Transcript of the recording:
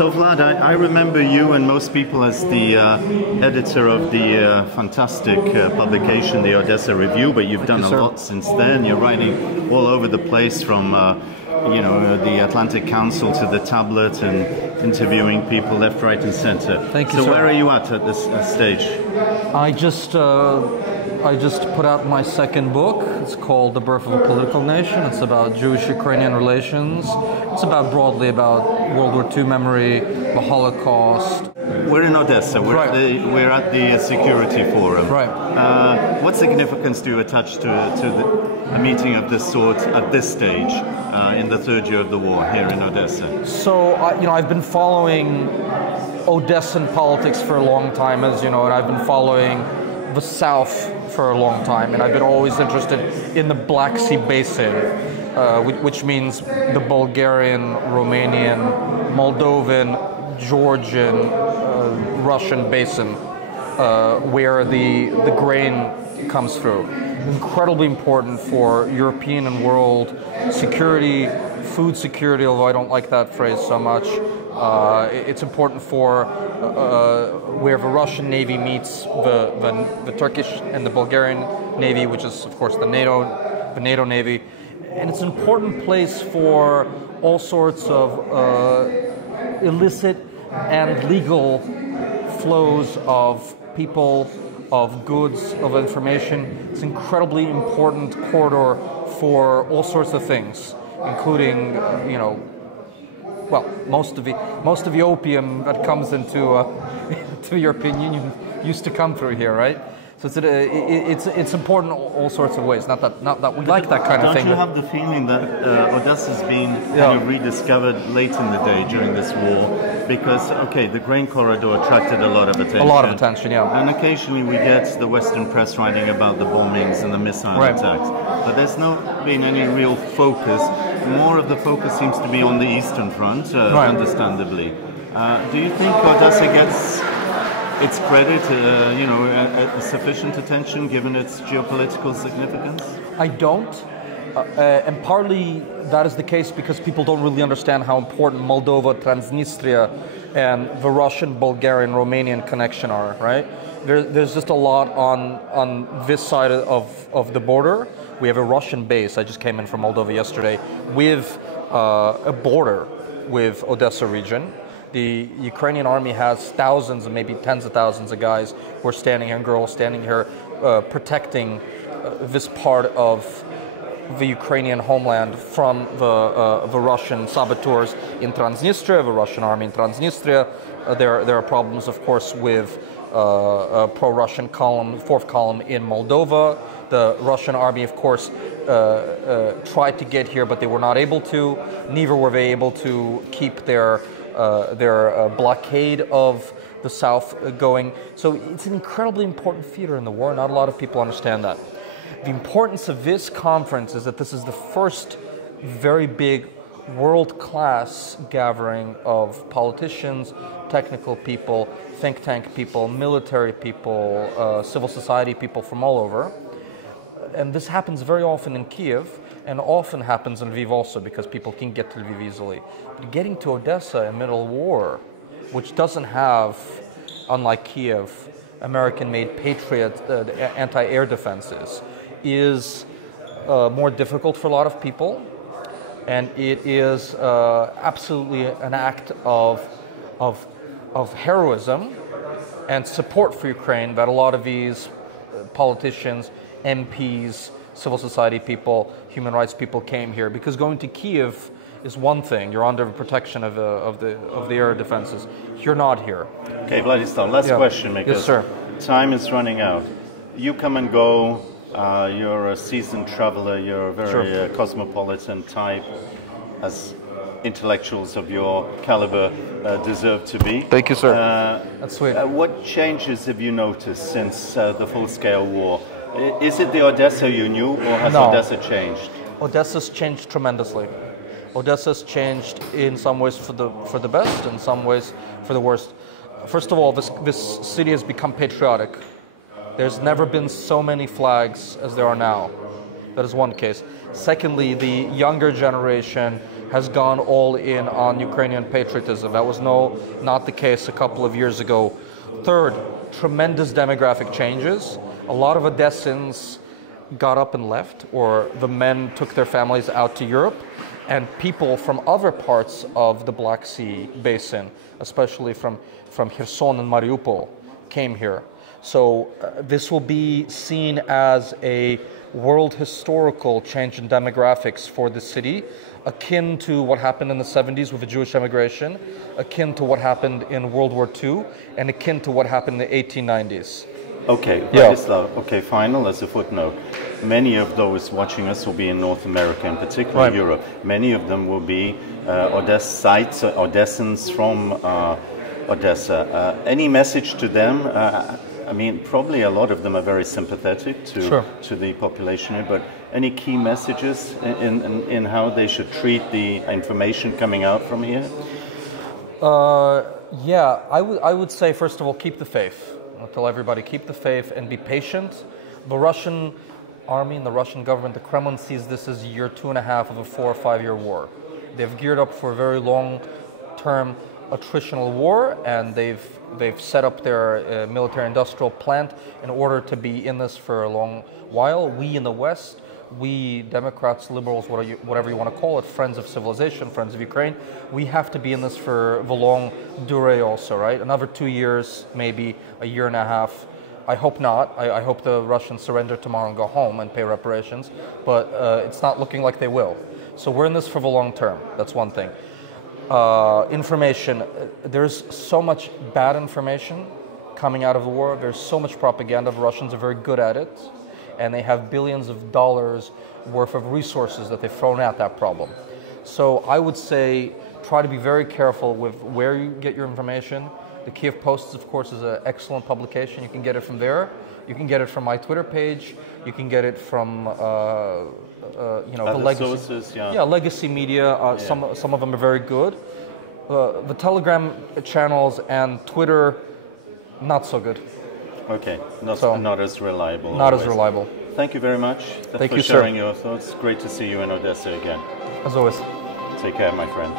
So Vlad, I remember you and most people as the editor of the fantastic publication, the Odesa Review, but you've done a lot since then. You're writing all over the place from the Atlantic Council to the tablet and interviewing people left, right and center. Thank you, So where are you at this stage? I just put out my second book. It's called The Birth of a Political Nation. It's about Jewish-Ukrainian relations. It's broadly about World War II memory, the Holocaust. We're in Odessa. We're at the Security Forum. Right. What significance do you attach to a meeting of this sort at this stage in the third year of the war here in Odessa? So, I've been following Odessan politics for a long time, as you know, and I've been following the South for a long time, and I've been always interested in the Black Sea Basin, which means the Bulgarian, Romanian, Moldovan, Georgian, Russian basin, where the grain comes through. Incredibly important for European and world security, food security, although I don't like that phrase so much. It's important for where the Russian Navy meets the Turkish and the Bulgarian Navy, which is of course the NATO Navy, and it's an important place for all sorts of illicit and legal flows of people, of goods, of information. It's an incredibly important corridor for all sorts of things, including most of the opium that comes into to the European Union used to come through here, right? So it's important in all sorts of ways. Not that we like that kind of thing. Don't you have the feeling that Odessa's been kind of rediscovered late in the day during this war? Because the grain corridor attracted a lot of attention. A lot of attention, yeah. And occasionally we get the Western press writing about the bombings and the missile attacks, but there's not been any real focus. More of the focus seems to be on the Eastern Front, understandably. Do you think Odessa gets its credit, sufficient attention given its geopolitical significance? I don't, and partly that is the case because people don't really understand how important Moldova, Transnistria, and the Russian, Bulgarian, Romanian connection are, right? There's just a lot on this side of the border. We have a Russian base. I just came in from Moldova yesterday with a border with Odessa region. The Ukrainian army has thousands and maybe tens of thousands of guys who are standing here and girls standing here protecting this part of the Ukrainian homeland from the Russian saboteurs in Transnistria, the Russian army in Transnistria. There are problems, of course, with a pro-Russian column, fourth column in Moldova. The Russian army, of course, tried to get here, but they were not able to. Neither were they able to keep their blockade of the south going. So it's an incredibly important theater in the war. Not a lot of people understand that. The importance of this conference is that this is the first very big world-class gathering of politicians, technical people, think tank people, military people, civil society people from all over. And this happens very often in Kyiv, and often happens in Lviv also, because people can get to Lviv easily. But getting to Odessa in middle of war, which doesn't have, unlike Kyiv, American-made Patriot anti-air defenses, is more difficult for a lot of people, and it is absolutely an act of heroism and support for Ukraine that a lot of these politicians, MPs, civil society people, human rights people came here, because going to Kyiv is one thing. You're under the protection of the air defenses. You're not here. Okay, Vladislav, last question, because yes, sir. Time is running out. You come and go. You're a seasoned traveler. You're a very cosmopolitan type, as intellectuals of your caliber deserve to be. Thank you, sir. That's sweet. What changes have you noticed since the full-scale war? Is it the Odessa you knew, or has Odessa changed? Odessa's changed tremendously. Odessa's changed in some ways for the best, in some ways for the worst. First of all, this city has become patriotic. There's never been so many flags as there are now. That is one case. Secondly, the younger generation has gone all in on Ukrainian patriotism. That was not the case a couple of years ago. Third, tremendous demographic changes. A lot of Odessans got up and left, or the men took their families out to Europe, and people from other parts of the Black Sea basin, especially from Kherson and Mariupol, came here. So this will be seen as a world historical change in demographics for the city, akin to what happened in the 70s with the Jewish emigration, akin to what happened in World War II, and akin to what happened in the 1890s. Okay, Vladislav, okay, final as a footnote. Many of those watching us will be in North America, in particular Europe. Many of them will be Odessans from Odessa. Any message to them? I mean, probably a lot of them are very sympathetic to the population here, but any key messages in how they should treat the information coming out from here? Yeah, I would say, first of all, keep the faith. I'll tell everybody, keep the faith and be patient. The Russian army and the Russian government, the Kremlin sees this as year 2.5 of a 4 or 5 year war. They've geared up for a very long-term attritional war, and they've set up their military-industrial plant in order to be in this for a long while. We in the West, we Democrats, liberals, whatever you want to call it, friends of civilization, friends of Ukraine, we have to be in this for the long durée also, right? Another 2 years, maybe a year and a half. I hope not. I hope the Russians surrender tomorrow and go home and pay reparations, but it's not looking like they will. So we're in this for the long term. That's one thing. Information. There's so much bad information coming out of the war. There's so much propaganda. The Russians are very good at it, and they have billions of dollars worth of resources that they've thrown at that problem. So I would say try to be very careful with where you get your information. The Kyiv Post, of course, is an excellent publication. You can get it from there. You can get it from my Twitter page. You can get it from the legacy sources, legacy media. Some of them are very good. The Telegram channels and Twitter, not so good. Okay, not as reliable. Not always as reliable. Thank you very much for sharing your thoughts. Great to see you in Odessa again. As always. Take care, my friend.